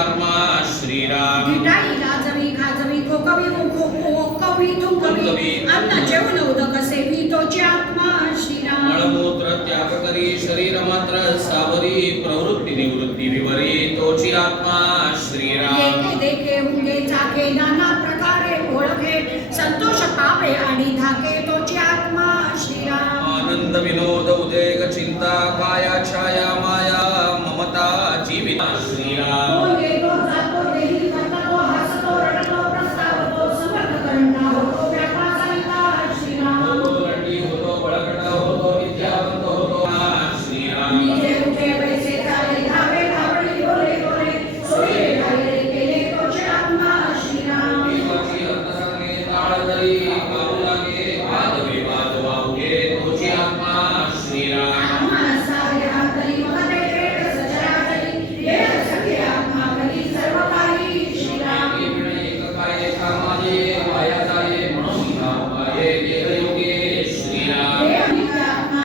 आत्मा श्रीराम गिटाई लाजवी खाजवी खोकवी खोकवी थुंकवी अन्न जेवण उदक सेवी तोची आत्मा श्रीराम मळमूत्र त्याग करी शरीर मात्र सावरी प्रवृत्ती निवृत्ती विवरी तोची आत्मा श्रीराम येके देखे हुंगे चाके नाना प्रकारे ओळखे संतोष पावे आणि धाके तोची आत्मा श्रीराम आनंद विनोद उदेग चिंता काया छाया